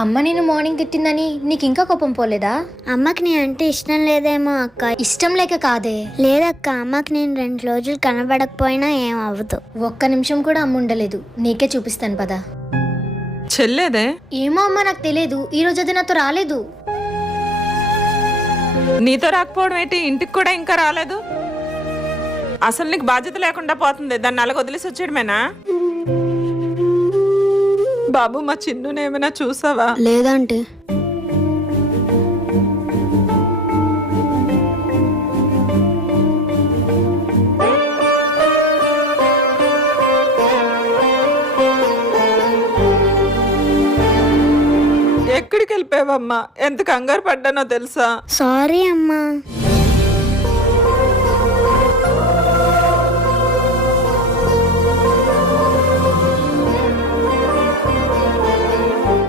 అమ్మ నేను మార్నింగ్ తిట్టిందని నీకు ఇంకా కోపం పోలేదా? అమ్మకి నీ అంటే ఇష్టం లేదేమో అక్క. ఇష్టం లేక కాదే. లేదక్క, అమ్మకి నేను 2 రోజులు కనబడకపోయినా ఏం అవ్వదు. ఒక్క నిమిషం కూడా అమ్మ ఉండలేదు. నీకే చూపిస్తాను పదా. చెల్లేదే? ఏమో అమ్మ నాకు తెలియదు. ఈ రోజు అది నాతో రాలేదు. నీతో రాకపోవడం ఏంటి? ఇంటికి కూడా ఇంకా రాలేదు. అసలు నీకు బాధ్యత లేకుండా పోతుంది. దాన్ని అలాగ వదిలేసి వచ్చేయడమేనా? బాబు మా చిన్నుని ఏమైనా చూసావా? లేదంటే ఎక్కడికి వెళ్ళిపోయావమ్మా? ఎంత కంగారు పడ్డానో తెలుసా? సారీ అమ్మా.